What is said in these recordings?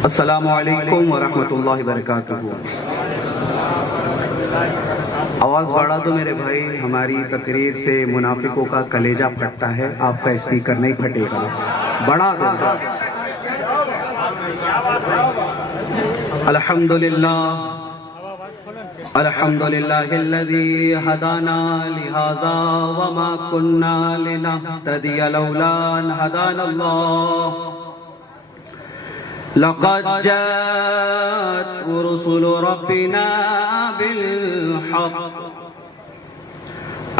अस्सलामु अलैकुम वरहमतुल्लाहि वबरकातुहू। आवाज़ बढ़ा दो मेरे भाई, हमारी तकरीर से मुनाफिकों का कलेजा फटता है, आपका स्पीकर नहीं फटेगा। बढ़ा दो। अल्हम्दुलिल्लाह अल्हम्दुलिल्लाहिल्लज़ी हदाना लिहाज़ा वमा कुन्ना लिनहतदिया लौला अन हदानल्लाह। लक़द जाअत रुसुलु रब्बिना बिलहक़्क़।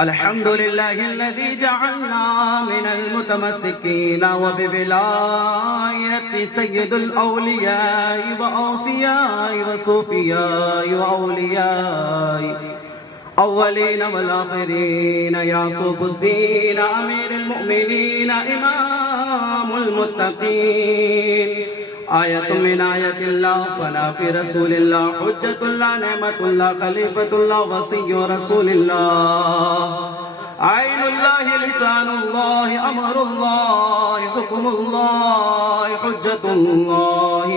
अल्हम्दुलिल्लाहिल्लज़ी जअलना मिनल मुतमस्सिकीन व बिविलायति सय्यिदुल औलियाइ व औसियाइ व सूफियाइ व औलियाइ अव्वलीन वल आखिरीन यासूफुद्दीन अमीरुल मुमिनीन इमामुल मुत्तक़ीन। आयतुम मिन आयतिल्लाह फना फी रसूलिल्लाह हुज्जतुल्लाह नेमतुल्लाह खलीफतुल्लाह वसिय्यु रसूलिल्लाह आइनुल्लाहि लिसानुल्लाहि अमरुल्लाहि हुक्मुल्लाहि हुज्जतुल्लाहि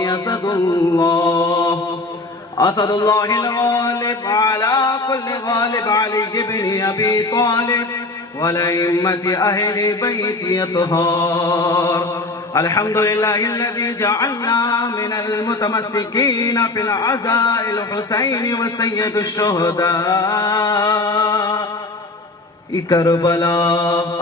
असदुल्लाहिल गालिब अला कुल्लि गालिब अली इब्न अबी तालिब वल अइम्मति अहली बैति अत्हार। अल्हम्दुलिल्लाहिल्लज़ी जअलना मिनल मुतमस्सिकीन फिल अज़ाइल हुसैन व सय्यदुश शुहदा करबला।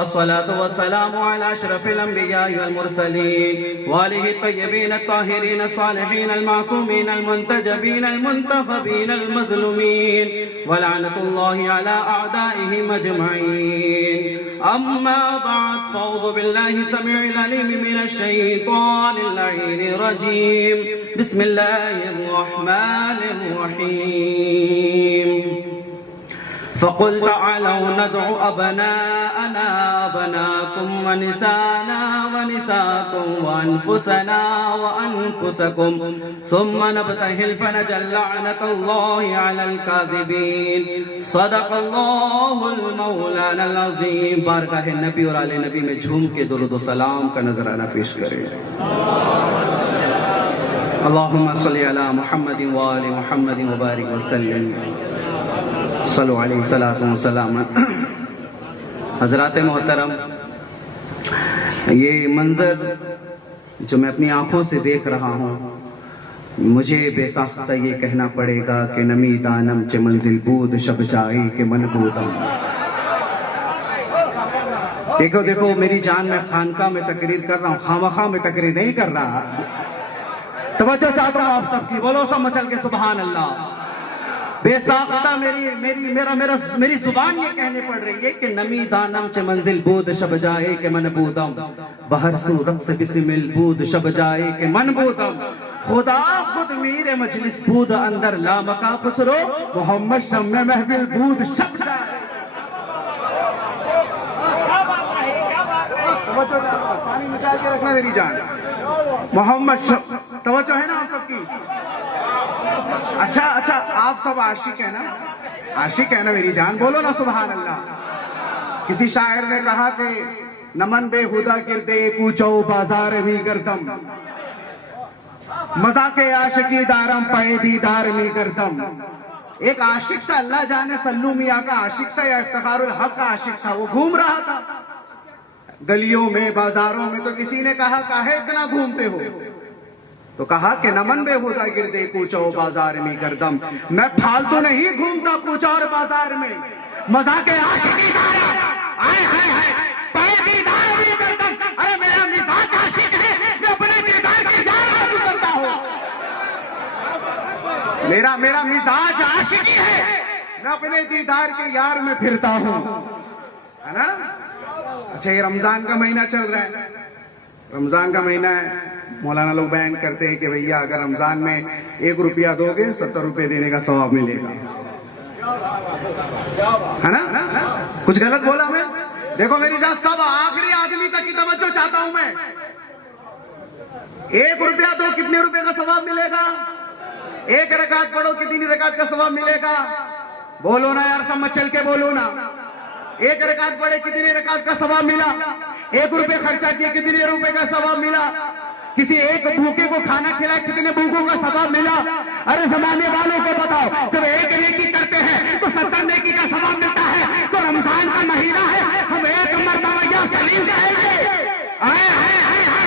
अस्सलातु वस्सलामु अला अशरफिल अंबियाइ वल मुरसलीन व आलिहि तय्यबीन ताहिरीन सालिहीन अल मासूमीन अल मुंतजबीन अल मुंतखबीन अल मज़लूमीन व लअनतुल्लाहि अला अअदाइहिम अजमईन। अम्मा बअद फ़अऊज़ु बिल्लाहि समीउल अलीम मिनश शैतानिर लईनिर रजीम। बिस्मिल्लाहिर रहमानिर रहीम। फ़क़ुल तआलौ नदउ अबनाअना अबनाकुम व निसाअना व निसाअकुम व अनफुसना व अनफुसकुम सुम्मा नब्तहिल फनजअल लअनतल्लाहि अलल काज़िबीन। सदक़ल्लाहुल मौलानाल अज़ीम। बारगाह नबी और आले नबी में झूम के दुरूद व सलाम का नजराना पेश करें। अल्लाहुम्मा सल्लि अला मुहम्मदिन व आलि मुहम्मदिन व बारिक व सल्लिम। सल्लु अलैहि सलातु व सलाम। हज़रात मोहतरम, ये मंजर जो मैं अपनी आंखों से देख रहा हूँ, मुझे बेसाख्ता ये कहना पड़ेगा कि नमी दानम चे मंजिल बूद शब जाए के मन बूदम। देखो देखो मेरी जान, मैं खानका में तकरीर कर रहा हूँ, खामखा में तकरीर नहीं कर रहा। तवज्जो चाहता हूँ आप सबकी, बोलो सब मचल के सुभान अल्लाह। बेसाख्ता मेरी जुबान ये कहने पड़ रही है कि नमी दानम चे मंजिल बूद शब जाए के मन बूदम। बहर सू रक्स बिस्मिल बूद शब जाए के मन बूदम। खुदा खुद मीरे मजलिस बूद अंदर लामका खुसरो मोहम्मद शम्मे महफिल बूद शब जाए। पानी निकाल के रखना मेरी जान। मोहम्मद तवज्जो है ना आप सबकी? अच्छा, आप सब आशिक है ना? आशिक है ना मेरी जान? बोलो ना सुभान अल्लाह। किसी शायर ने कहा कि नमन बेहुदा गिरदे पूछो बाजार भी गर्दम, मजाके आशिकी दारम पे दीदार में गर्दम। एक आशिक था, अल्लाह जाने सल्लू मियाँ का आशिक था या इफ्तिखारुल हक का आशिक था। वो घूम रहा था गलियों में, बाजारों में, तो किसी ने कहा काहे इतना घूमते हो? तो कहा कि नमन बेहुदा गिरदे कूचो बाजार में गर्दम। मैं फालतू नहीं घूमता कूचा और बाजार में, मजाके आशिकी दारा आए हाय हाय पे दीदार में गर्दम। अरे मेरा मिजाज आशिक है, मैं अपने दीदार की जान आरज़ू करता हूँ। मेरा मिजाज आशिकी है, मैं अपने दीदार के यार में फिरता हूँ, है ना? अच्छा, ये रमजान का महीना चल रहा है। रमजान का महीना है, मौलाना लोग बयान करते हैं कि भैया अगर रमजान में 1 रुपया दोगे 70 रुपए देने का सवाब मिलेगा, है ना? कुछ गलत बोला मैं? देखो मेरी जान, सब आखिरी आदमी तक की तवज्जो चाहता हूं मैं। 1 रुपया दो, कितने रुपए का सवाब मिलेगा? 1 रकात पढ़ो, कितनी रकात का सवाब मिलेगा? बोलो ना यार, सब मचल के बोलो ना। 1 रकात पढ़े, कितनी रकात का सवाब मिला? 1 रुपये खर्चा किए, कितने रुपए का सवाब मिला? किसी एक भूखे को खाना खिलाए, कितने भूखों का सवाब मिला? अरे जमाने वालों को बताओ, जब एक नेकी करते हैं तो 70 नेकी का सवाब मिलता है। तो रमजान का महीना है, हम एक मरतबा या सलीम कहेंगे। आए हाय हाय हाय,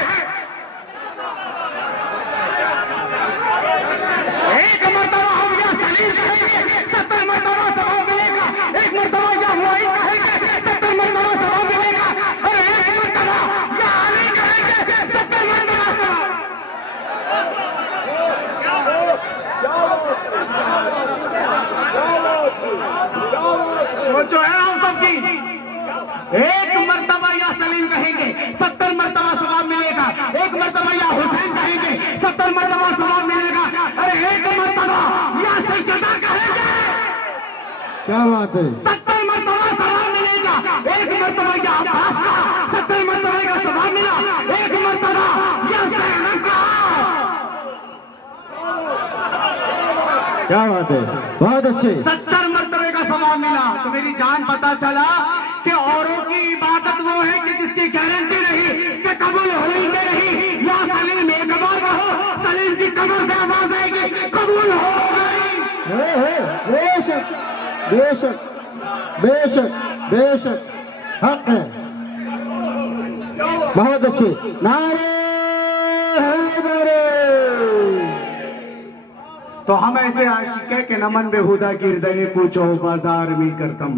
एक मरतबा हम या सलीम कहेंगे, 70 मरतबा सवाब मिलेगा। एक मरतबा या हुआई कहेंगे, 70 मरतबा सवाब मिलेगा। और एक मरतबा या अली कहेंगे, 70 मरतबा सवाब। वो जो है हम सबकी, एक मरतबा या सलीम कहेंगे, 70 मरतबा सवाब मिलेगा। एक मरतबा या हुसैन कहेंगे, 70 मरतबा सवाब मिलेगा। अरे एक मरतबा या सजदा कहेंगे, क्या बात है, 70 मरतबा सवाब मिलेगा। एक मरतबा या अब्बास का 70 मरतबा का सवाब मिला। एक मरतबा या ज़ैनब का, क्या बात है, बहुत अच्छे, 70 मरतबे का सवाब मिला। तो मेरी जान पता चला कि औरों की इबादत वो है कि जिसकी गारंटी नहीं कि कबूल होगी नहीं। या सलीम एक बार कहो, सलीम की कमर से आवाज आएगी, कबूल हो गई। बेशक बेशक बेशक बेशक, हक है, बहुत अच्छे। नारे हैदरी। तो हम ऐसे आशिक है कि नमन बेहुदा गिरदे पूछो बाजार में करतम,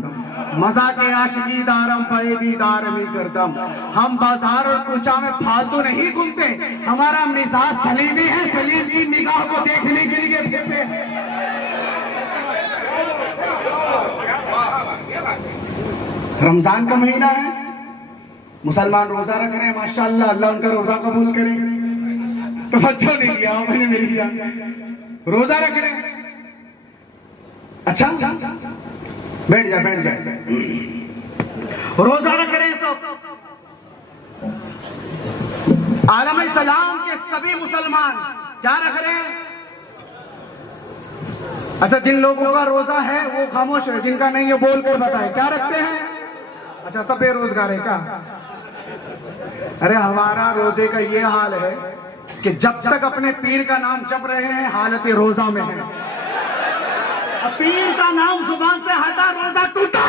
मजा के आशिकी दारम फैदी दार में करतम। हम बाजार और कुचा में फालतू नहीं घूमते, हमारा मिजाज सलीमी है। सलीम की निगाह को देखने के लिए फिरते हैं। रमजान का महीना है, मुसलमान रोजा रख रहे हैं, माशाअल्लाह, अल्लाह उनका रोजा कबूल करे। तो बच्चों ने लिया, मैंने मिल लिया, रोजा रख रहे हैं। अच्छा, बैठ जा बैठ जा, रोजा रख रहे हैं सब। आलम सलाम के सभी मुसलमान क्या रख रहे हैं? अच्छा, जिन लोगों का रोजा है वो खामोश है, जिनका नहीं है बोल कर बताए क्या रखते हैं। अच्छा, सब बेरोजगार है क्या? अरे हमारा रोजे का ये हाल है कि जब तक अपने पीर का नाम जप रहे हैं हालत रोजा में है। अब पीर का नाम जुबान से हटा, रोजा टूटा।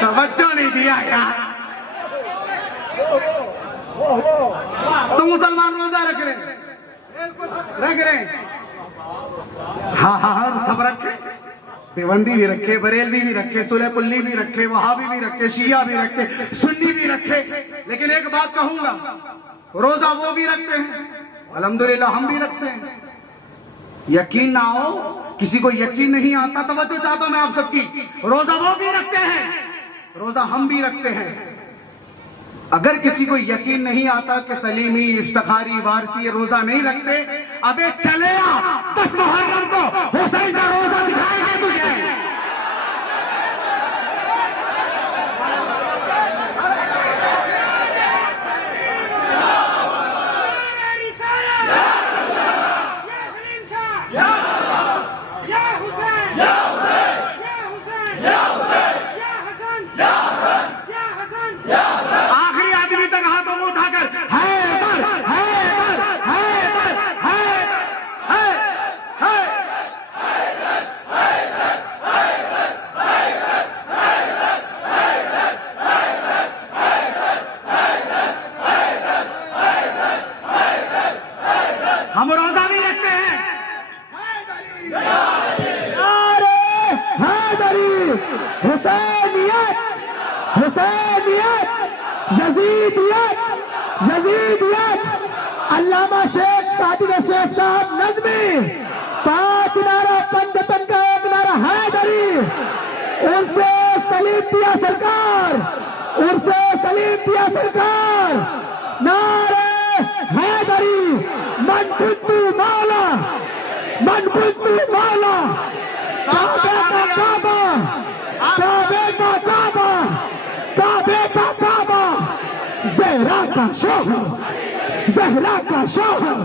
तवज्जो नहीं दिया यार। तो मुसलमान रोजा रख रहे हैं। हाँ हाँ हाँ, सब रखे, देवबंदी भी रखे, बरेलवी भी रखे, सुलेकुल्ली भी रखे, वहाबी भी रखे, शिया भी रखे, सुन्नी भी रखे। लेकिन एक बात कहूंगा, रोजा वो भी रखते हैं, अल्हम्दुलिल्लाह हम भी रखते हैं। यकीन ना हो, किसी को यकीन नहीं आता, तवज्जो चाहता हूं मैं आप सबकी, रोजा वो भी रखते हैं, रोजा हम भी रखते हैं। अगर किसी को यकीन नहीं आता कि सलीमी, इफ्तिखारी, वारसी रोजा नहीं रखते, अबे चले आ 10 मुहर्रम को हुसैन का रोजा दिखाएंगे तुझे। हम रोजा भी रखते हैं। हुसैनियत, हुसैनियत, यजीदियत, यजीदियत। अल्लामा शेख सादिक शेख साहब नज़मी, 5 नारा पंजतन का 1 नारा हैदरी। उनसे सलीम पिया सरकार, उनसे सलीम पिया सरकार। नारे हैदरी, मन कुंतु मौला, मन कुंतु मौला। काबे का काबा, काबे का काबा, काबे का काबा। ज़हरा का शोहर, ज़हरा का शोहर,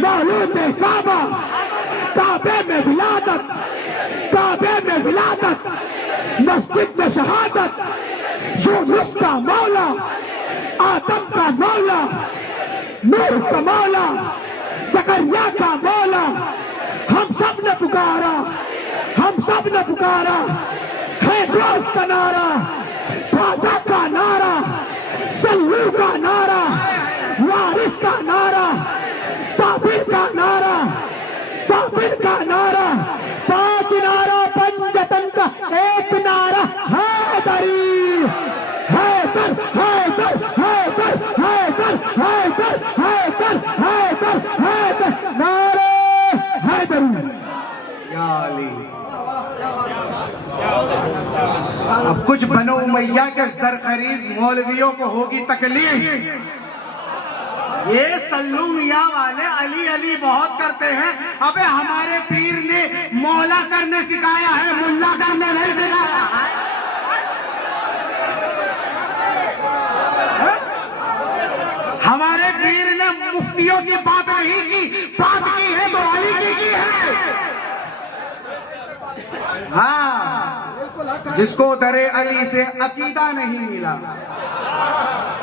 मौलूद काबा। काबे में विलादत, काबे में विलादत, मस्जिद में शहादत। यूनुस का मौला, आदम का मौला, नूह का मौला, जकरिया का मौला, हम सब ने पुकारा, हम सब ने पुकारा है रोज का नारा, ख्वाजा का नारा, सल्लू का नारा, वारिस का नारा, साबिर का नारा, साबिर का नारा, 5 नारा पंजतन का एक नारा, हैदरी, हैदर, हैदर, हैदर, हैदर, हैदर, हैदर, हैदर, हैदर, नारे हैदरी। या अली। अब कुछ बनो उमैया के सरखरीज मौलवियों को होगी तकलीफ। ये सल्लू मियाँ वाले अली अली बहुत करते हैं। अबे हमारे पीर ने मौला करने सिखाया है, मुल्ला करने नहीं सिखाया है। हमारे पीर ने मुफ्तियों की बात नहीं की, बात की है तो अली की है। हाँ, जिसको दरे अली से अकीदा नहीं मिला।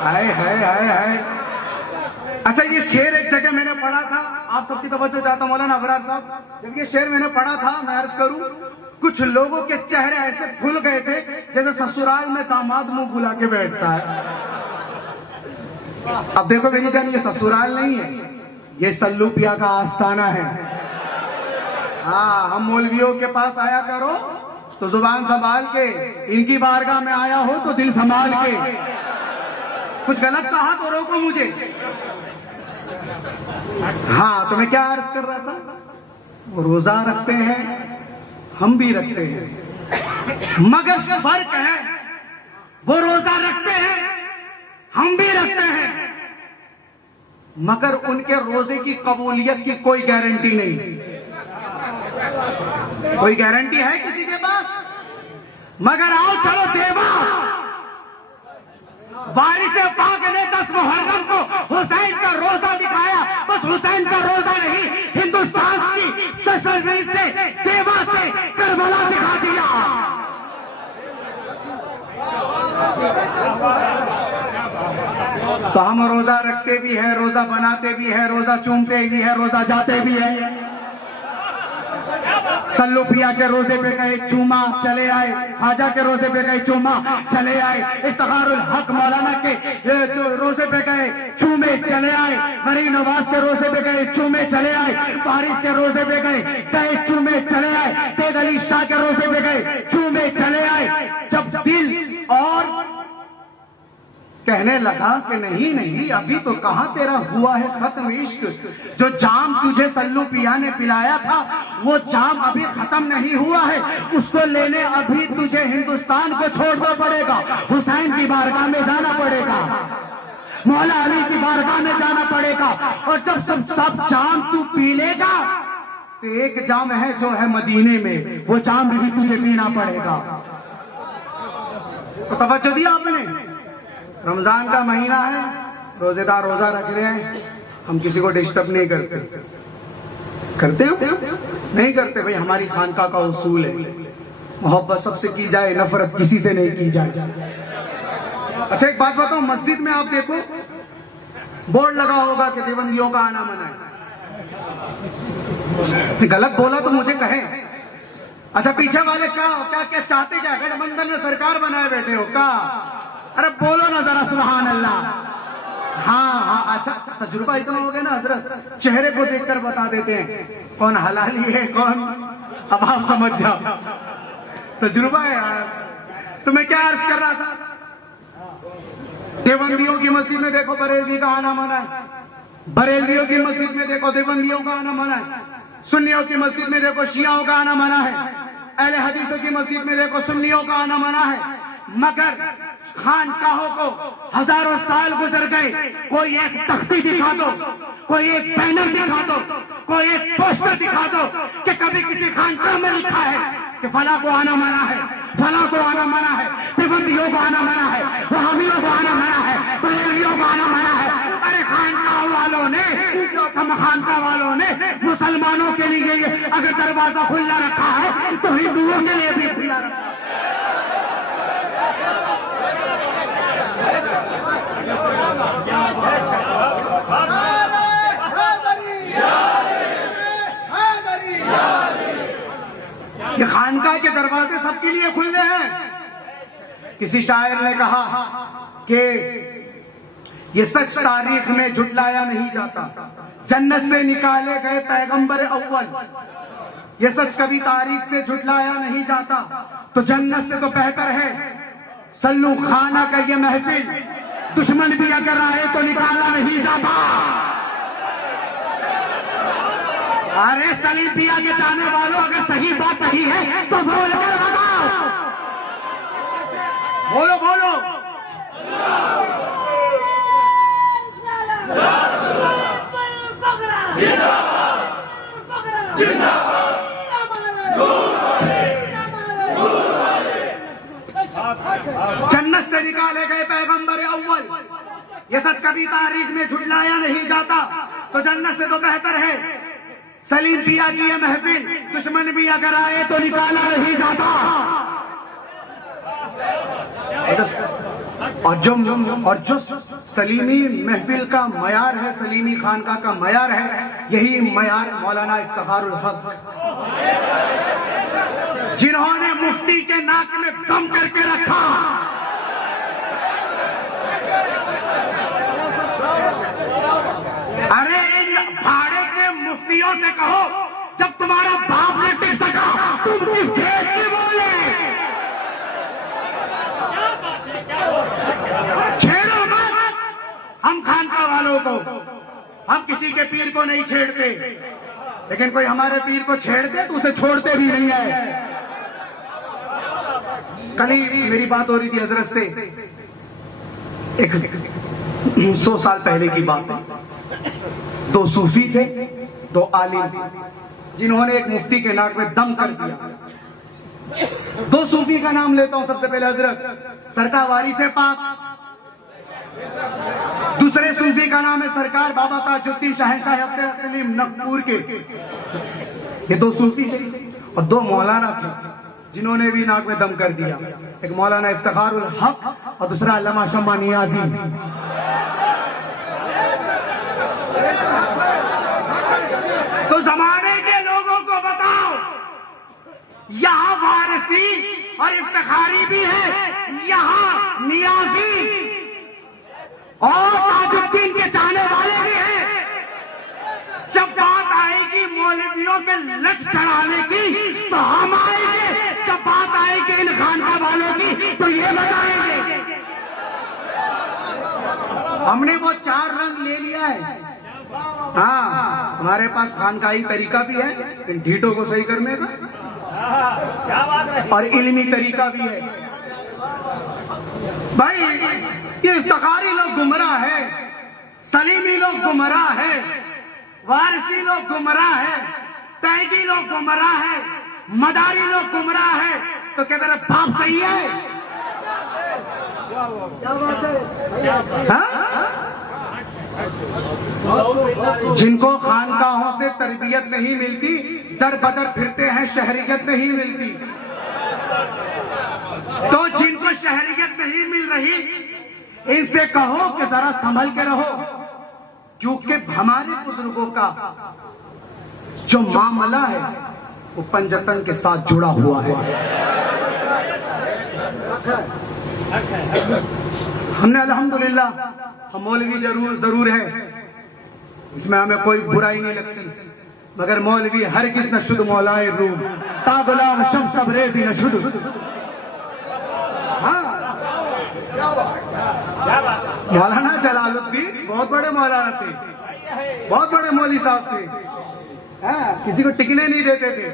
हाय हाय हाय हाय। अच्छा, ये शेर एक जगह मैंने पढ़ा था, आप सबकी तवज्जो चाहता हूं मौलाना अबरार साहब। जब ये शेर मैंने पढ़ा था, मैं अर्ज करूं, कुछ लोगों के चेहरे ऐसे खुल गए थे जैसे ससुराल में दामाद मुंह बुला के बैठता है। अब देखो मेरी जान, ये ससुराल नहीं है, ये सल्लू पिया का आस्थाना है। हाँ, हम मौलवियों के पास आया करो तो जुबान संभाल के, इनकी बारगाह में आया हो तो दिल संभाल के। कुछ गलत कहा तो रोको मुझे। हाँ, तो मैं क्या अर्ज कर रहा था, वो रोजा रखते हैं, हम भी रखते हैं, मगर फर्क है, वो रोजा रखते हैं, हम भी रखते हैं, मगर उनके रोजे की कबूलियत की कोई गारंटी नहीं। कोई गारंटी है किसी के पास? मगर आओ चलो देवा, वारिस पाक ने 10 मुहर्रम को हुसैन का रोजा दिखाया। बस हुसैन का रोजा नहीं, हिंदुस्तान की तसल्ली से, देवा से करबला दिखा दिया। तो हम रोजा रखते भी हैं, रोजा बनाते भी हैं, रोजा चूमते भी हैं, रोजा जाते भी हैं। सल्लू पिया के रोजे पे गए, चूमा, चले आए। ख्वाजा के रोजे पे गए, चूमा, चले आए। इफ्तिखारुल हक मौलाना के रोजे पे गए, चूमे, चले आए। गरीब नवाज के रोजे पे गए, चूमे, चले आए। पारिस के रोजे पे गए, चूमे, चले आए। तेग अली शाह के रोजे पे गए, चूमे, चले आए। जब दिल और कहने लगा कि नहीं नहीं, अभी तो कहां तेरा हुआ है खत्म इश्क। जो जाम तुझे सल्लू पिया ने पिलाया था, वो जाम अभी खत्म नहीं हुआ है। उसको लेने अभी तुझे हिंदुस्तान को छोड़ना पड़ेगा, हुसैन की बारगाह में जाना पड़ेगा, मौला अली की बारगाह में जाना पड़ेगा। और जब सब जाम तू पी लेगा तो एक जाम है जो है मदीने में, वो जाम भी तुझे पीना पड़ेगा। तो तवज्जो दिया आपने? रमजान का महीना है, रोजेदार रोजा रख रहे हैं, हम किसी को डिस्टर्ब नहीं करते। करते हो? नहीं करते भाई, हमारी खानका का उसूल है, मोहब्बत सबसे की जाए, नफरत किसी से नहीं की जाए। अच्छा, एक बात बताओ, मस्जिद में आप देखो बोर्ड लगा होगा कि देवबंदियों का आना मना है। गलत बोला तो मुझे कहें। अच्छा, पीछे वाले क्या क्या क्या चाहते, क्या गठबंधन में सरकार बनाए बैठे हो क्या? अरे बोलो ना जरा सुभान अल्लाह। हाँ हाँ, अच्छा, तजुर्बा इतना हो गया ना हजरत, चेहरे को देखकर बता देते हैं कौन हलाली है कौन। अब आप समझ जाओ, तजुर्बा है यार। तो मैं क्या अर्ज कर रहा था, देवबंदियों की मस्जिद में देखो बरेलवी का आना मना है, बरेलवियों की मस्जिद में देखो देवबंदियों का आना मना है, सुन्नियों की मस्जिद में देखो शियाओं का आना मना है, अहले हदीसों की मस्जिद में देखो सुन्नियों का आना मना है। मगर खानकाहों को हजारों साल गुजर गए, कोई एक तख्ती दिखा दो, कोई एक बैनर दिखा दो, कोई एक पोस्टर दिखा दो कि कभी किसी खानकाह में लिखा है कि फला को आना मना है, फला को आना मना है, देवबंदियों को आना मना है, वहाबियों को आना मना है, बरेलवियों को आना मना है। अरे खानकाह वालों ने, खानकाह वालों ने मुसलमानों के लिए अगर दरवाजा खुला रखा है तो हिंदुओं के लिए भी खुला रखा है। कि खानका के दरवाजे सबके लिए खुले हैं। किसी शायर ने कहा कि ये सच तारीख में झुटलाया नहीं जाता, जन्नत से निकाले गए पैगंबर अव्वल। ये सच कभी तारीख से झुटलाया नहीं जाता, तो जन्नत से तो बेहतर है सल्लू खाना का ये महफिल। दुश्मन भी अगर आए तो निकाला नहीं जाता। अरे सलीम पिया के जाने वालों, अगर सही बात नहीं है तो बोल कर बताओ। बोलो बोलो। जन्नत से निकाले गए पैगंबर अव्वल, ये सच कभी तारीख में झुटलाया नहीं जाता, तो जन्नत से तो बेहतर है सलीम पिया की ये महफिल। दुश्मन भी अगर आए तो निकाला नहीं जाता। और जो सलीमी महफिल का मयार है, सलीमी खानका का मयार है, यही मयार मौलाना इफ्तिखारुल हक, जिन्होंने मुफ्ती के नाक में दम करके रखा। अरे इन भाड़े के मुफ्तियों से कहो, जब तुम्हारा बाप ने टिक सका, तुम किस देश की बोले? छेड़ो मत हम खानका वालों को। हम किसी के पीर को नहीं छेड़ते, लेकिन कोई हमारे पीर को छेड़ दे तो उसे छोड़ते भी नहीं है। कल ही मेरी बात हो रही थी हजरत से, 100 साल पहले की बात है। 2 सूफी थे, 2 आलिम थे, जिन्होंने एक मुफ्ती के नाक में दम कर दिया। 2 सूफी का नाम लेता हूं सबसे पहले, हजरत सरकार वारी से पाक। दूसरे सूफी का नाम है सरकार बाबा ताजुद्दीन शहंशाह अब्दुल नकपुर के। ये 2 सूफी थे और 2 मौलाना थे, जिन्होंने भी नाक में दम कर दिया। एक मौलाना इफ्तिखारुल हक और दूसरा अल्लामा शम्मा नियाजी। तो जमाने के लोगों को बताओ, यहां वारसी और इफ्तिखारी भी है, यहां नियाजी और ताजुद्दीन के चाहने वाले भी हैं। जब बात आएगी मौलवियों के लच चढ़ाने की तो हम आएंगे, जब बात आएगी इन खानका वालों की तो ये बताएंगे। हमने वो 4 रंग ले लिया है। हाँ, हमारे पास खानकाही तरीका भी है इन ढीठों को सही करने का, और इल्मी तरीका भी है। भाई ये इफ्तिखारी लोग गुमराह है, सलीमी लोग गुमराह है, वारसी लोग गुमराह है, तैगी लोग गुमराह है, मदारी लोग गुमराह है, तो क्या तेरा बाप सही है? क्या बात है? जिनको खानकाहों से तरबियत नहीं मिलती, दर बदर फिरते हैं, शहरियत नहीं मिलती। तो जिनको शहरियत नहीं मिल रही, इनसे कहो कि जरा संभल के रहो, क्योंकि हमारे बुजुर्गों का जो मामला है वो पंजतन के साथ जुड़ा हुआ है। हमने अल्हम्दुलिल्लाह, हम मौलवी जरूर है, इसमें हमें कोई बुराई नहीं लगती, मगर मौलवी हर किस न शुद्ध मौलाए रूम ता गुलाम शम्स तबरेज़ी न शुद्ध। मौलाना जलालुद्दीन बहुत बड़े मौलाना थे, बहुत बड़े मौली साहब थे। किसी को टिकने नहीं देते थे।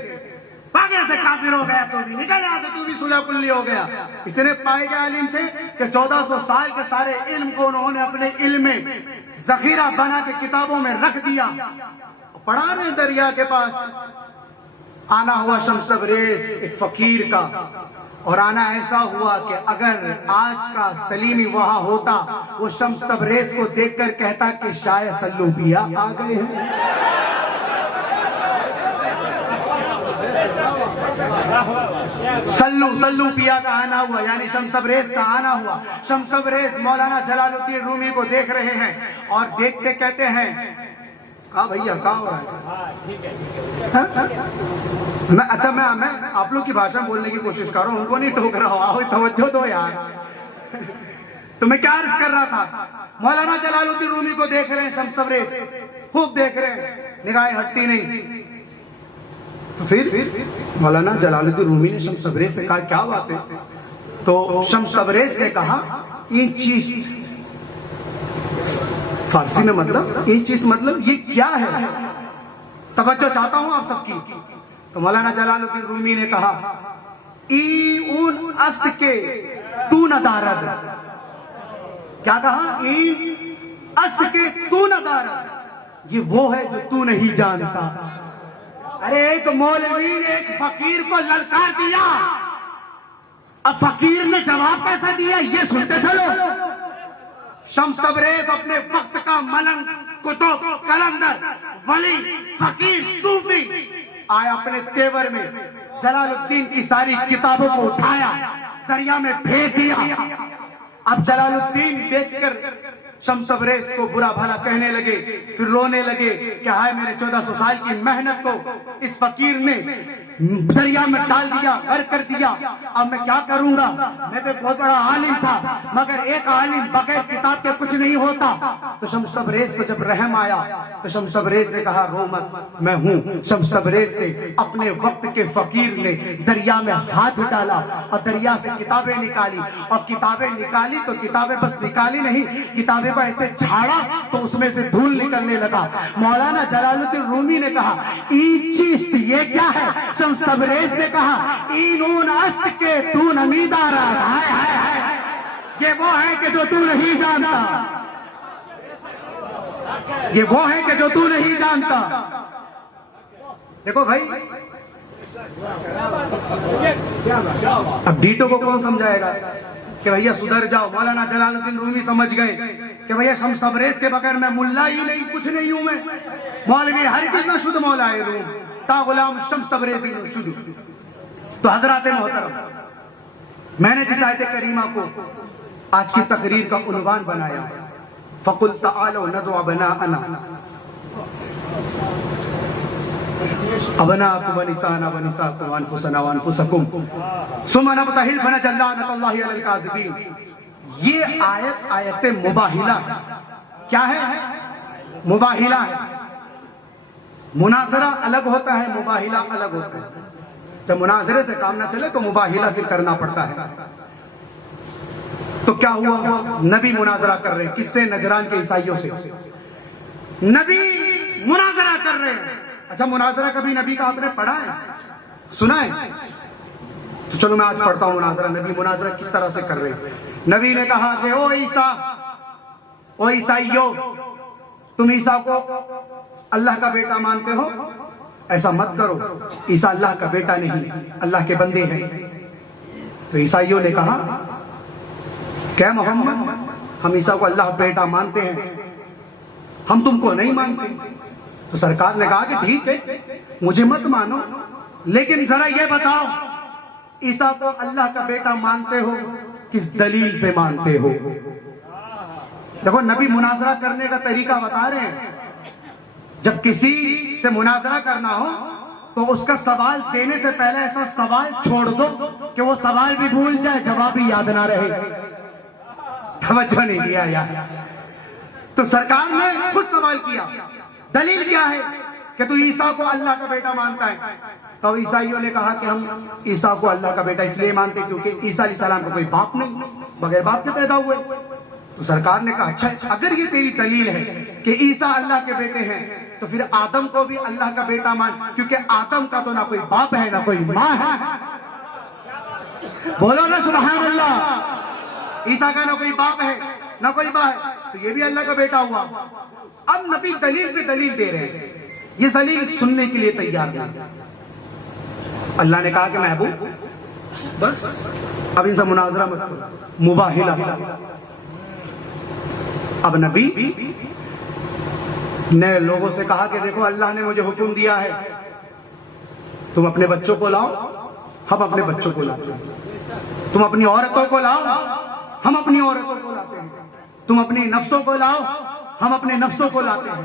पागल से काफिर हो गया, तो भी निकल यहाँ से, तू भी सुलह कुल्ली हो गया। इतने पाए गए आलिम थे कि 1400 साल के सारे इल्म को उन्होंने अपने इल्म में जखीरा बना के किताबों में रख दिया। पढ़ा नहीं दरिया के पास आना हुआ शम्स तबरेज़ एक फकीर का, और आना ऐसा हुआ कि अगर आज का सलीमी वहां होता, वो शम्स तबरेज़ को देखकर कहता कि शायद सल्लू पिया आ गए हैं। सल्लू पिया का आना हुआ, यानी शम्स तबरेज़ का आना हुआ। शम्स तबरेज़ मौलाना जलालुद्दीन रूमी को देख रहे हैं और देख के कहते हैं, कहा भैया कहा हो रहा है? मैं आप लोग की भाषा में बोलने की कोशिश कर रहा हूं, उनको नहीं टोक रहा हूं। आओ तवज्जो दो यार। तो मैं क्या अर्ज कर रहा था, मौलाना जलालुद्दीन रूमी को देख रहे हैं शम्स तबरेज, खूब देख रहे हैं, निगाहें हटती नहीं। तो फिर मौलाना जलालुद्दीन रूमी ने शम्स तबरेज से कहा क्या बात है? तो शम्स तबरेज ने कहा इन चीज, फारसी में मतलब इन चीज मतलब ये क्या है? तवज्जो चाहता हूं आप सबकी। तो मौलाना जलालुद्दीन रूमी ने कहा ई उन अस्त के तू न दारद। क्या कहा? ई अस्त के तू न दारद, ये वो है जो तू नहीं जानता। अरे एक मौलवी ने एक फकीर को ललकार दिया, अब फकीर ने जवाब कैसा दिया ये सुनते चलो। शम्स तबरेज अपने वक्त का मलंग, कुतुब, कलंदर, वली, फकीर, सूफी आया, अपने तेवर में जलालुद्दीन की सारी किताबों को उठाया, दरिया में फेंक दिया। अब जलालुद्दीन देखकर शम्स तबरेज को बुरा भला कहने लगे, फिर रोने लगे कि हाय मेरे 1400 साल की मेहनत को इस फकीर ने दरिया में डाल दिया, घर कर दिया, अब मैं क्या करूंगा? मैं तो बहुत बड़ा आलिम था, मगर एक आलिम बगैर किताब के कुछ नहीं होता। तो शम्स तबरेज को जब रहम आया तो शम्स तबरेज ने कहा रो मत, मैं हूं। शम्स तबरेज ने अपने वक्त के फकीर ने दरिया में हाथ डाला और दरिया से किताबें निकाली, और किताबें निकाली तो किताबें बस निकाली नहीं, किताबें को ऐसे झाड़ा तो उसमें से धूल निकलने लगा। मौलाना जलालुद्दीन रूमी ने कहा ई चीज ये क्या है? शम्स तबरेज ने कहा ईनून अस्त के तू नमीदारा। ये वो है कि जो तू नहीं जानता, ये वो है कि जो तू नहीं जानता। देखो भाई, अब डीटो को कौन समझाएगा कि भैया सुधर जाओ? मौलाना जलालुद्दीन रूमी समझ गए कि भैया शम्स तबरेज के बगैर मैं मुल्ला ही नहीं, कुछ नहीं हूं मैं। मौलवी हरगिज़ शुद्ध मौला है रूम ता गुलाम शम्स तबरेज शुद्ध। तो हजरात मोहतरम, मैंने जिस आयत करीमा को आज की तकरीर का उन्वान बनाया, फकुल तालो नदु अबनाअना अबनाकुम व निसाना व निसाकुम व अनफुसना व अनफुसकुम सुम्मा नबतहिल फनजल्लानतुल्लाहि अलल काज़िबीन। ये आयत आयत मुबाहिला है। क्या है? मुबाहिला है। मुनाजरा अलग होता है, मुबाहिला अलग होता है। जब मुनाजरे से काम ना चले तो मुबाहिला फिर करना पड़ता है। तो क्या हुआ? नबी मुनाजरा कर रहे हैं, किससे? नजरान के ईसाइयों से। नबी मुनाजरा कर रहे हैं। अच्छा, मुनाजरा कभी नबी का आपने पढ़ा है, सुना है? तो चलो मैं आज पढ़ता हूं मुनाजरा। नबी मुनाजरा किस तरह से कर रहे हैं। नबी ने कहा कि ओ ईसा, ओ ईसाइयों, तुम ईसा को अल्लाह का बेटा मानते हो? ऐसा मत करो, ईसा अल्लाह का बेटा नहीं, अल्लाह के बंदे हैं। तो ईसाइयों ने कहा क्या मोहम्मद, हम ईसा को अल्लाह बेटा मानते हैं, हम तुमको नहीं मानते। तो सरकार ने कहा कि ठीक है, मुझे मत मानो, लेकिन जरा ये बताओ ईसा को अल्लाह का बेटा मानते हो, किस दलील से मानते हो? देखो, नबी मुनाजरा करने का तरीका बता रहे हैं। जब किसी से मुनाजरा करना हो तो उसका सवाल देने से पहले ऐसा सवाल छोड़ दो कि वो सवाल भी भूल जाए, जवाब भी याद ना रहे। तवज्जो नहीं दिया यार। तो सरकार ने खुद सवाल किया, दलील क्या है कि तू ईसा को अल्लाह का बेटा मानता है? तो ईसाइयों ने कहा कि हम ईसा को अल्लाह का बेटा इसलिए मानते क्योंकि ईसा अलैहिस्सलाम का कोई बाप नहीं, बगैर बाप के पैदा हुए। तो सरकार ने कहा अच्छा, अगर ये तेरी दलील है कि ईसा अल्लाह के बेटे हैं, तो फिर आदम को भी अल्लाह का बेटा मान, क्योंकि आदम का तो ना कोई बाप है ना कोई माँ है। बोलो ना सुभान अल्लाह। ईसा का ना कोई बाप है ना कोई माँ है, तो ये भी अल्लाह का बेटा हुआ। अब नबी दलील पे दलील दे रहे हैं, ये दलील सुनने के लिए तैयार नहीं। अल्लाह ने कहा कि महबूब बस अब इनसे मुनाजरा मत करो, मुबाहिला। अब नबी ने लोगों से कहा कि देखो, अल्लाह ने मुझे हुक्म दिया है, तुम अपने बच्चों को लाओ, हम अपने बच्चों को लाते हैं। तुम अपनी औरतों को लाओ, हम अपनी औरतों को लाते हैं। तुम अपनी नफ्सों को लाओ, हम अपने नफ्सों को लाते हैं।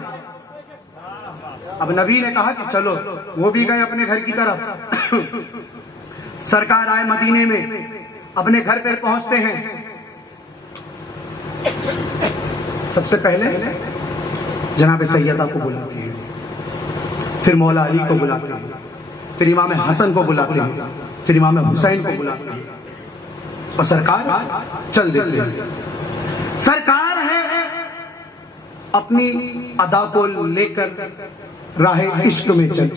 अब नबी ने कहा कि चलो, वो भी गए अपने घर की तरफ। सरकार आए मदीने में, अपने घर पर पहुंचते हैं। सबसे पहले जनाब सैयदा को बुलाते हैं, फिर मौला अली को बुलाते हैं, फिर इमाम हसन को बुलाते हैं, फिर इमाम हुसैन को बुलाते हैं, और सरकार चल देते हैं। सरकार है अपनी अदा को लेकर राहे इश्क में चल।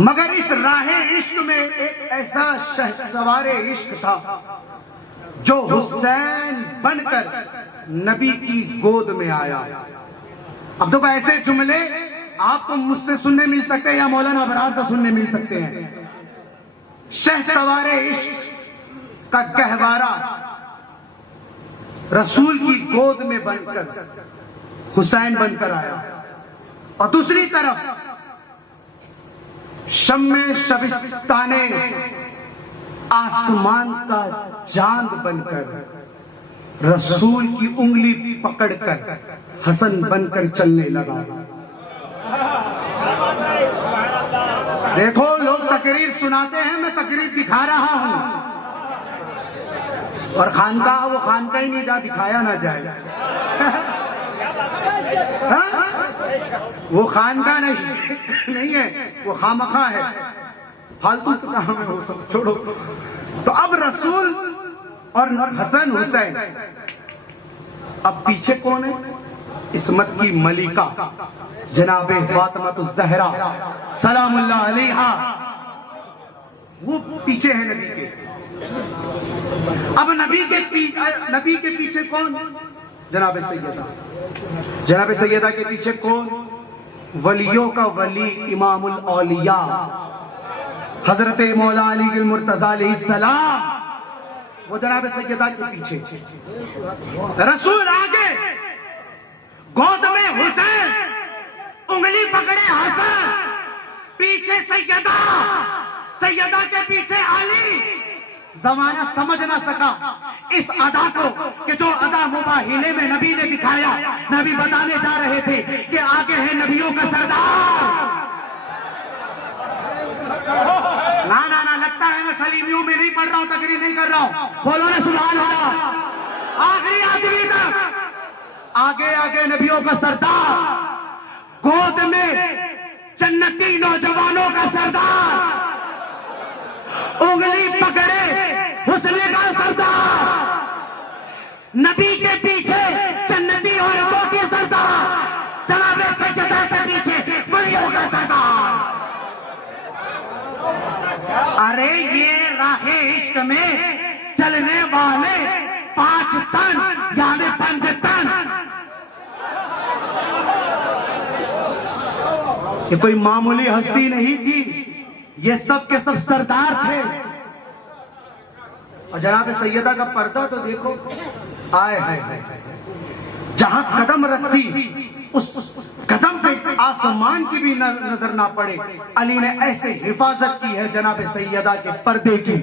मगर इस राहे इश्क में एक ऐसा शहसवारे इश्क था जो हुसैन बनकर नबी की गोद में आया। अब तो ऐसे जुमले आपको मुझसे सुनने मिल सकते हैं या मौलाना अबरार से सुनने मिल सकते हैं। शहसवारे इश्क का गहवारा रसूल की गोद में बनकर हुसैन बनकर आया, और दूसरी तरफ शम्मे शबिस्ताने आसमान का चांद बनकर रसूल की उंगली पकड़कर हसन बनकर चलने लगा। देखो, लोग तकरीर सुनाते हैं, मैं तकरीर दिखा रहा हूं, और खानका वो खानका ही नहीं, जा दिखाया ना जाए। वो खानका नहीं है, वो खामखा है, फालतू काम है वो सब, छोड़ो। तो अब रसूल और हसन हुसैन, अब पीछे कौन है? इस्मत की मलिका जनाबे फातिमा जहरा सलामुल्लाह अलैहा, वो पीछे है नबी के। अब नबी के पीछे कौन? जनाब सैयदा। जनाब सैयदा के पीछे कौन? वलियों का वली इमामुल औलिया हजरत मौला अली मुर्तजा अलैहिस्सलाम, वो जनाब सैयदा के पीछे। रसूल आगे, गोद में हुसैन, उंगली पकड़े हसन, पीछे सैयदा, सैयदा के पीछे अली। जमाना समझ ना सका इस अदा को कि जो अदा मुबाहिले में नबी ने दिखाया। नबी बताने जा रहे थे कि आगे है नबियों का सरदार। ना ना ना, लगता है मैं सलीमियों में नहीं पढ़ रहा हूं, तकरीर नहीं कर रहा हूं। बोलो ना सुभान अल्लाह। आखिरी आदमी तक आगे आगे नबियों का सरदार, गोद में जन्नती नौजवानों का सरदार, उंगली पकड़े हुस्न का सरदार, नबी के पीछे जन्नती औरतों के सरदार, जनाबे सैयदा के पीछे वलियों का सरदार। अरे ये राहे इश्क में चलने वाले 5 तन यानी 5 तन, ये कोई मामूली हस्ती नहीं थी, ये सब के सब सरदार थे। और जनाब सैयदा का पर्दा तो देखो, आए है जहां कदम रखती उस कदम पे आसमान की भी नजर ना पड़े। अली ने ऐसे हिफाजत की है जनाब सैयदा के पर्दे की,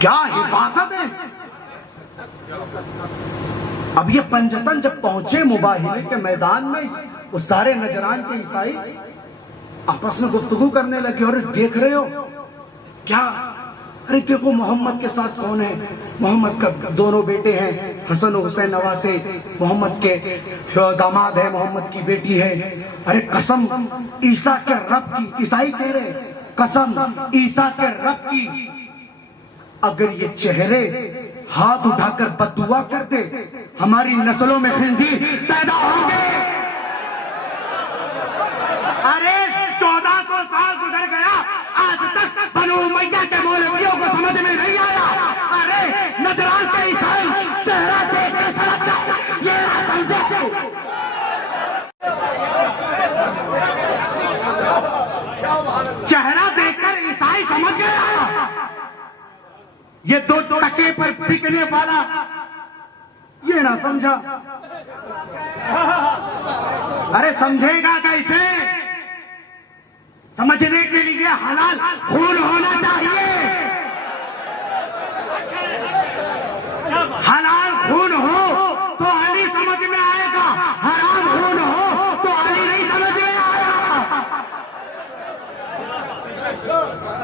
क्या हिफाजत है। अब ये पंजतन जब पहुंचे मुबाहिले के मैदान में, वो सारे नजरान के ईसाई आपस में गुफ्तगू करने लगे। और देख रहे हो क्या? अरे देखो मोहम्मद के साथ कौन है? मोहम्मद का दोनों बेटे हैं, हसन और हुसैन नवासे मोहम्मद के दामाद है, मोहम्मद की बेटी है। अरे कसम ईसा के रब की, ईसाई कह रहे कसम ईसा के रब की, अगर ये चेहरे हाथ उठाकर बद्दुआ कर दे, हमारी नस्लों में खिंजीर पैदा होंगे। अरे 1400 साल गुजर गया, आज तक बनु उमय्या के मौलवियों को समझ में नहीं आया। अरे नजरान के ईसाई चेहरा देख के सड़क जाए, ये ना समझे। चेहरा देखकर ईसाई समझ गया ये दो टके पर बिकने वाला, ये ना समझा। अरे समझेगा कैसे? समझने के लिए हलाल खून होना चाहिए।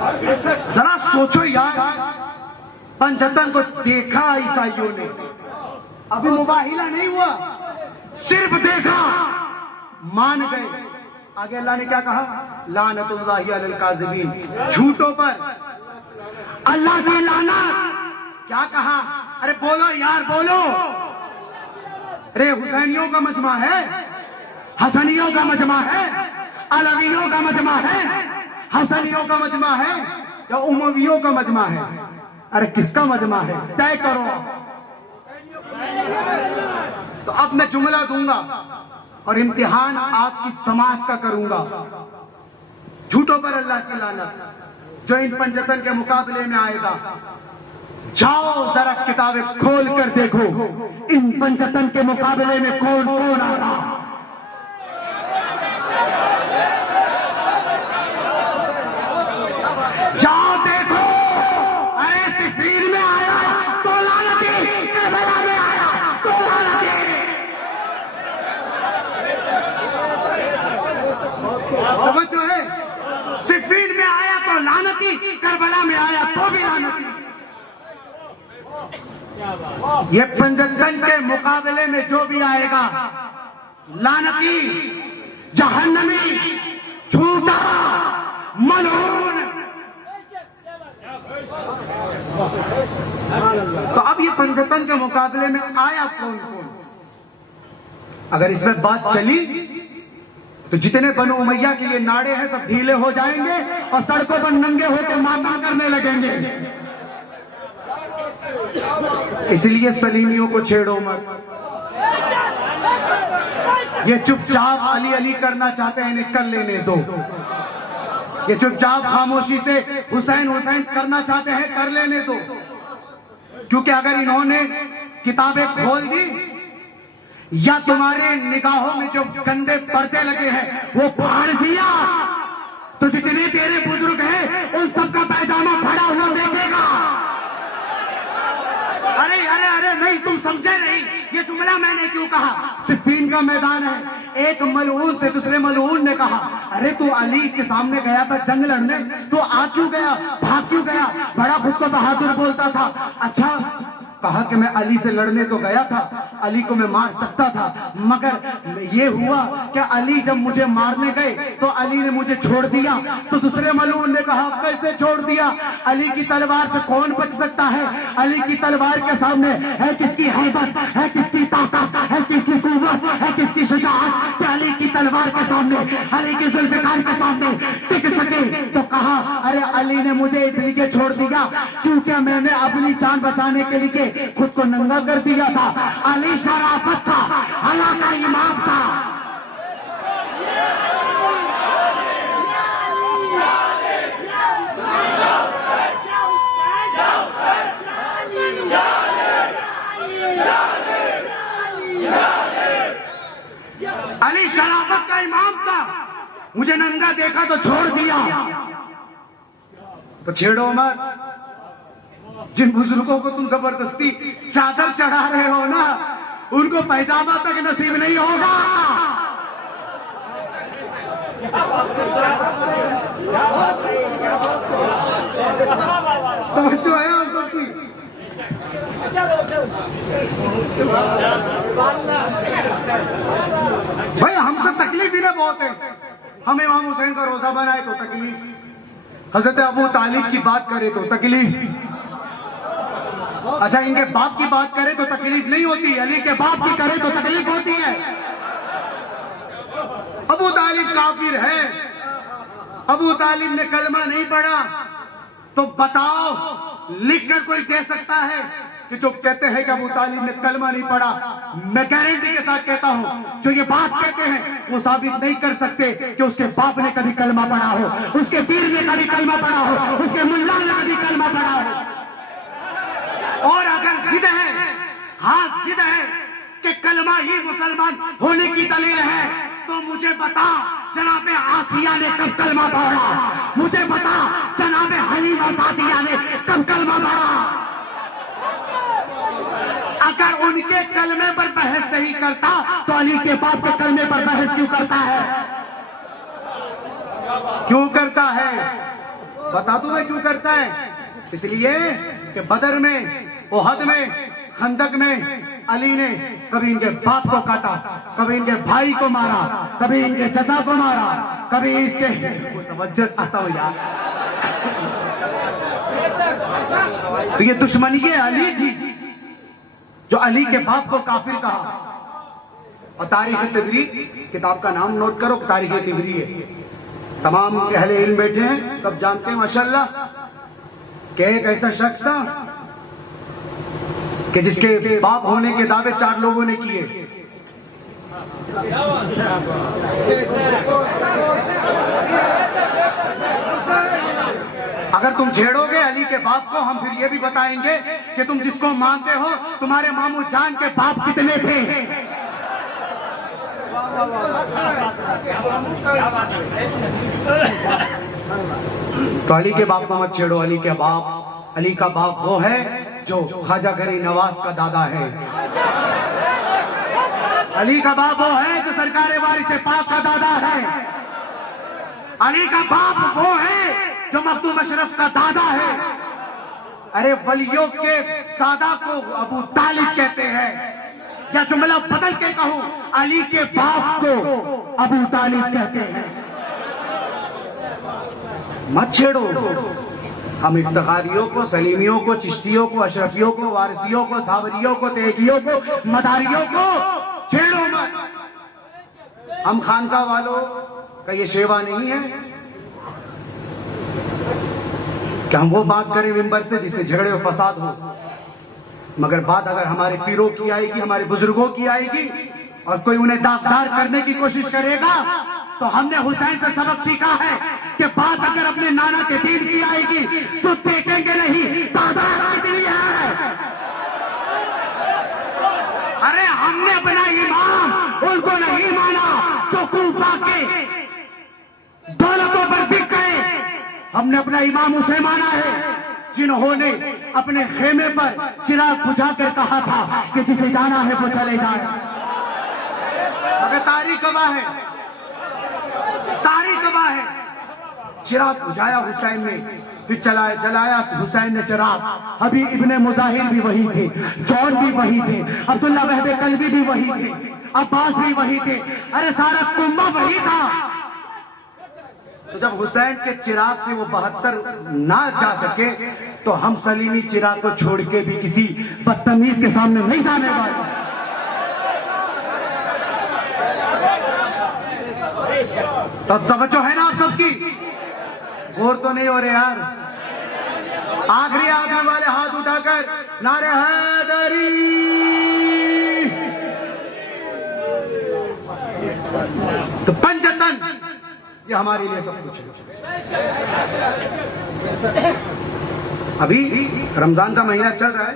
जरा सोचो यार, पंचतन को देखा ईसाइयों ने, अभी मुबाहिला नहीं हुआ, सिर्फ देखा, मान गए। आगे अल्लाह ने क्या कहा? लानतुल्लाहि अलल काज़िबीन, झूठों पर अल्लाह की लानत। क्या कहा? अरे बोलो यार, बोलो। अरे हुसैनियों का मजमा है, हसनियों का मजमा है, अलवियों का मजमा है, हसनियों का मजमा है या उमवियों का मजमा है? अरे किसका मजमा है? तय करो। तो अब मैं जुमला दूंगा और इम्तिहान आपकी समाज का करूंगा। झूठों पर अल्लाह की लानत, जो इन पंचतन के मुकाबले में आएगा। जाओ जरा किताबें खोल कर देखो, इन पंचतन के मुकाबले में कौन कौन आ रहा। जाओ देखो, अरे सिफीन में आया तो लानती, करबला में आया तो लानती। समझो है, सिफीन में आया तो लानती, करबला में आया तो भी लानती। ये पंचतन के मुकाबले में जो भी आएगा, लानती, जहन्नमी, झूठा, मलून। तो अब ये पंचतन के मुकाबले में आया कौन कौन? अगर इसमें बात चली तो जितने बनु उमैया के लिए नाड़े हैं सब ढीले हो जाएंगे और सड़कों पर नंगे होकर मारना करने लगेंगे। इसलिए सलीमियों को छेड़ो मत। ये चुपचाप अली अली करना चाहते हैं, इन्हें कर लेने दो। ये चुपचाप खामोशी से हुसैन हुसैन करना चाहते हैं, कर लेने दो। क्योंकि अगर इन्होंने किताबें खोल दी या तुम्हारे निगाहों में जो गंदे पर्दे लगे हैं वो फाड़ दिया, तो जितने तेरे बुजुर्ग हैं उन सबका पैजामा फाड़ा हुआ देखेगा। अरे अरे अरे नहीं, तुम समझे नहीं। ये जुमला मैंने क्यों कहा? सिफीन का मैदान है, एक मलऊन से दूसरे मलऊन ने कहा, अरे तू अली के सामने गया था जंग लड़ने, तो आ क्यों गया, भाग क्यों गया? बड़ा खुद को बहादुर बोलता था। अच्छा, कहा कि मैं अली से लड़ने तो गया था, अली को मैं मार सकता था, मगर ये हुआ कि अली जब मुझे मारने गए तो अली ने मुझे छोड़ दिया। तो दूसरे मलून ने कहा, कैसे छोड़ दिया? अली की तलवार से कौन बच सकता है? अली की तलवार के सामने है किसकी हैबत, है किसकी ताकत, है किसकी कुव्वत, है किसकी शुजाअत कि अली की तलवार के सामने, अली की जुल्फ़िकार के सामने टिक सके? तो कहा, अरे अली ने मुझे इसलिए छोड़ दिया क्योंकि मैंने अपनी जान बचाने के लिए खुद को नंगा कर दिया था। अली शराफत था, अल्लाह का इमाम था। अली शराफत का इमाम था, मुझे नंगा देखा तो छोड़ दिया। तो छेड़ो मत। जिन बुजुर्गों को तुम जबरदस्ती चादर चढ़ा रहे हो ना, उनको पैजामा तक नसीब नहीं होगा। तो है हम सबकी। भाई हमसे तकलीफ भी ना बहुत है। हम इमाम हुसैन का रोजा बनाए तो तकलीफ, हजरत अबू तालिब की बात करें तो तकलीफ, अच्छा इनके बाप की बात करें तो तकलीफ नहीं होती, अली के बाप की करें तो तकलीफ होती है। अबू तालिब काफिर है, अबू तालिब ने कलमा नहीं पढ़ा, तो बताओ लिख कर कोई कह सकता है कि जो कहते हैं कि अबू तालिब ने कलमा नहीं पढ़ा? मैं गारंटी के साथ कहता हूं, जो ये बात कहते हैं वो साबित नहीं कर सकते कि उसके बाप ने कभी कलमा पढ़ा हो, उसके पीर ने कभी कलमा पढ़ा हो, उसके मुल्ला ने कभी कलमा पढ़ा हो। और अगर जिद है, हाँ जिद है कि कलमा ही मुसलमान होने की दलील है, तो मुझे बता जनाबे आसिया ने कब कलमा पढ़ा? मुझे बता जनाबे हलीमा सादिया ने कब कलमा पढ़ा? अगर उनके कलमे पर बहस नहीं करता तो अली के बाप के कलमे पर बहस क्यों करता है? क्यों करता है? बता दूं मैं क्यों करता है? इसलिए कि बदर में, ओहद में, खंदक में अली ने कभी इनके बाप को काटा, कभी इनके भाई को मारा, कभी इनके चचा को मारा, कभी इसके तवज्जो चाहता हूं यार। तो ये दुश्मनी अली थी जो अली के बाप को काफिर कहा। और तारीख तिबरी किताब का नाम नोट करो, तारीख तिबरी है, तमाम अहले इल्म बैठे हैं, सब जानते हैं माशाल्लाह कि एक ऐसा शख्स था कि जिसके बाप होने के दावे 4 लोगों ने किए। अगर तुम छेड़ोगे अली के बाप को, हम फिर ये भी बताएंगे कि तुम जिसको मानते हो तुम्हारे मामू जान के बाप कितने थे। तो अली के बाप को मत छेड़ो। अली के बाप, अली का बाप वो है जो ख्वाजा गरीब नवाज का दादा है। अली का बाप वो है जो सरकार वारिस पाक का दादा है। अली का बाप वो है जो मखदूम अशरफ का दादा है। अरे वलियों के दादा को अबू तालिब कहते हैं, या जुमला बदल के कहूं, अली के बाप को अबू तालिब कहते हैं। मत छेड़ो। हम इफ्तिखारियों को, सलीमियों को, चिश्तियों को, अशरफियों को, वारिसियों को, सावरियों को, तेगियों को, मदारियों को छेड़ो मत। हम खानका वालों का ये शेवा नहीं है कि हम वो बात करें मिंबर से जिससे झगड़े और फसाद हो, मगर बात अगर हमारे पीरों की आएगी, हमारे बुजुर्गों की आएगी और कोई उन्हें दागदार करने की कोशिश करेगा, तो हमने हुसैन से सबक सीखा है कि बात अगर अपने नाना के दीन की आएगी तो देखेंगे नहीं, दादा के लिए है। अरे हमने अपना इमाम उनको नहीं माना जो कूफा के दौलतों पर बिक गए। हमने अपना इमाम उसे माना है जिन्होंने अपने खेमे पर चिराग बुझाकर कहा था कि जिसे जाना है वो चले जाए। अगर तारीख गवाह है, तारीख गवाह है। चिराग बुझाया हुसैन ने, फिर जलाया हुसैन ने चिराग। अभी इब्ने मुजाहिर भी वही थे, जौन भी वही थे, अब्दुल्ला वहबे कल्बी भी वही थे, अब्बास भी वही थे। अरे सारा कुंबा वही था। तो जब हुसैन के चिराग से वो 72 ना जा सके, तो हम सलीमी चिराग को छोड़ के भी किसी बदतमीज के सामने नहीं जाने वाले। तब तवज्जो है ना आप सबकी? गौर तो नहीं हो रहे यार। आखिरी आदमी वाले हाथ उठाकर नारे हैदरी। तो पंचतन ये हमारे लिए सब कुछ है। अभी रमजान का महीना चल रहा है,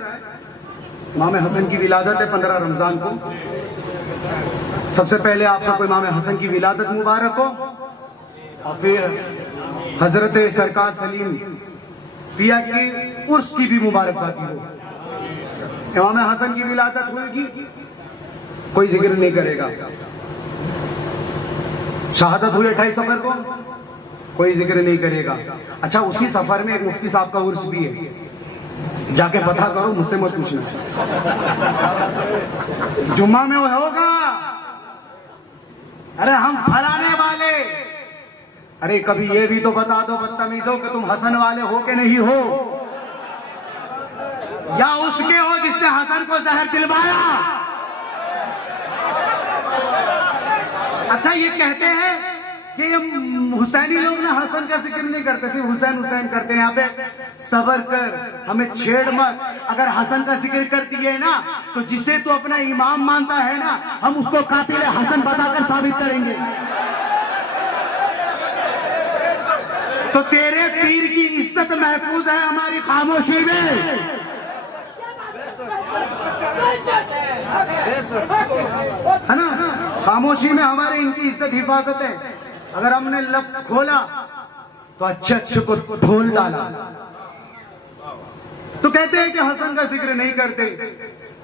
इमाम हसन की विलादत है 15 रमजान को। सबसे पहले आप सबको इमाम हसन की विलादत मुबारक हो, और फिर हजरत सरकार सलीम पिया की उर्स की भी मुबारकबादी हो। इमाम हसन की विलादत होगी, कोई जिक्र नहीं करेगा। शहादत हुई 28 सफर को, कोई जिक्र नहीं करेगा। अच्छा, उसी सफर में एक मुफ्ती साहब का उर्स भी है, जाके पता करो, मुझसे मत पूछना। जुम्मा में वो होगा। अरे हम फलाने वाले। अरे कभी ये भी तो बता दो बदतमीजों कि तुम हसन वाले हो के नहीं हो, या उसके हो जिसने हसन को जहर दिलवाया। अच्छा, ये कहते हैं कि हुसैनी लोग ना हसन का जिक्र नहीं करते, सिर्फ हुसैन हुसैन करते हैं। यहाँ पे सबर कर, हमें छेड़ मत। अगर हसन का जिक्र कर दिए ना, तो जिसे तो अपना इमाम मानता है ना, हम उसको कातिल हसन बताकर साबित करेंगे। तो तेरे पीर की इज्जत महफूज है हमारी खामोशी में। है ना, खामोशी में हमारी इनकी इज्जत हिफाजत है। अगर हमने लब खोला तो अच्छे अच्छे को ढोल डाला। तो कहते हैं कि हसन का जिक्र नहीं करते।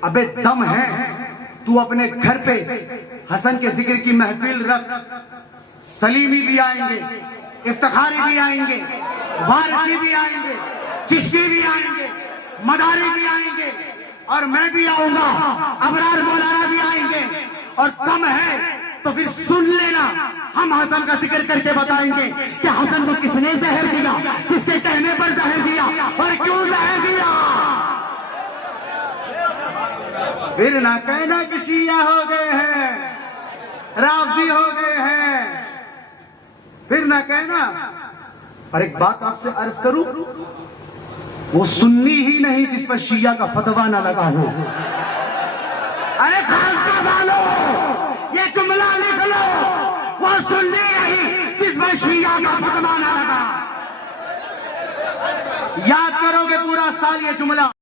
अबे दम है, तू अपने घर पे हसन के जिक्र की महफिल रख, सलीमी भी आएंगे, इफ्तिखारी भी आएंगे, वारसी भी आएंगे, चिश्ती भी आएंगे, मदारी भी आएंगे, और मैं भी आऊंगा, अबरार मौलाना भी आएंगे। और कम है तो फिर सुन लेना, हम हसन का जिक्र करके बताएंगे कि हसन को किसने जहर दिया, किसके कहने पर जहर दिया और क्यों जहर दिया। फिर ना कहना कि शिया हो गए हैं, राफजी हो गए हैं, फिर ना कहना। और एक बात आपसे अर्ज करूं, वो सुन्नी ही नहीं जिस पर शिया का फतवा ना लगा हो। अरे खालसा वालों, ये जुमला लिख लो, वो सुन्नी नहीं जिस पर शिया का फतवा ना लगा। याद करोगे पूरा साल ये जुमला।